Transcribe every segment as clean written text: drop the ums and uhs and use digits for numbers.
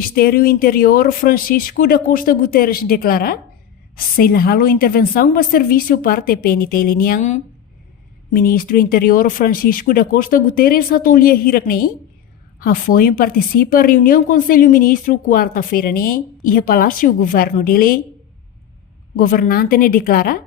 Ministério Interior Francisco da Costa Guterres declara sei halo intervenção do serviço parte PNT Liniang. Ministro Interior Francisco da Costa Guterres atolia hiraknei foi participa reunião Conselho Ministro quarta-feira e a Palácio Governo dele. Governante ne declara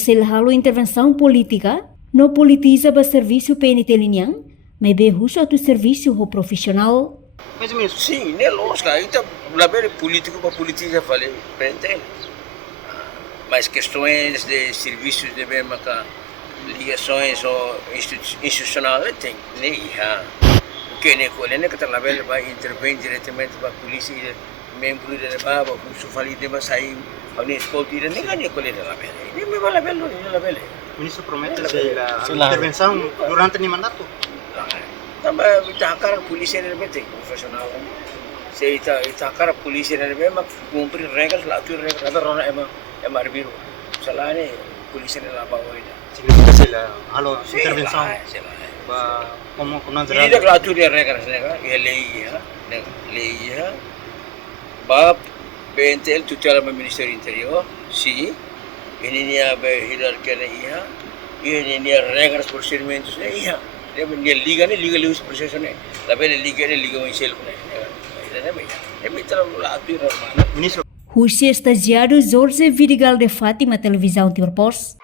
sei halo intervenção política no politiza o serviço PNT Liniang, mas bem uso do serviço profissional. Mais ou menos, sim, né? Lógico, então, lá bem político para politizar, falei, PNT. Mas questões de serviços de bem ligações ou institucionais tem nem o que nem colhe nem que tá lá vai intervir diretamente para a polícia membro da baba o sufali de sair a nem escola nem nem colhe lá bem nem me vai lá bem Ministro promete a intervenção durante o mandato. Também está cara a polícia nem bem profissional se está cara a polícia nem bem mas cumprir regras lá tu regras ada rona é marbiru salah ni polisi ni lá bawa ini Significa sila halo intervenção ba como não ini dah kalau tu dia regras ni kan ia lei ya bab BNTL tutela do Ministério Interior si ini ni apa hierarki ni ini ni regras procedimentos ni ya dia liga ni liga lewis proseso ni tapi liga Michel ni ini terlalu latu normal Ministro Rússia estagiário Jorge Vidigal de Fátima, televisão Timor Post.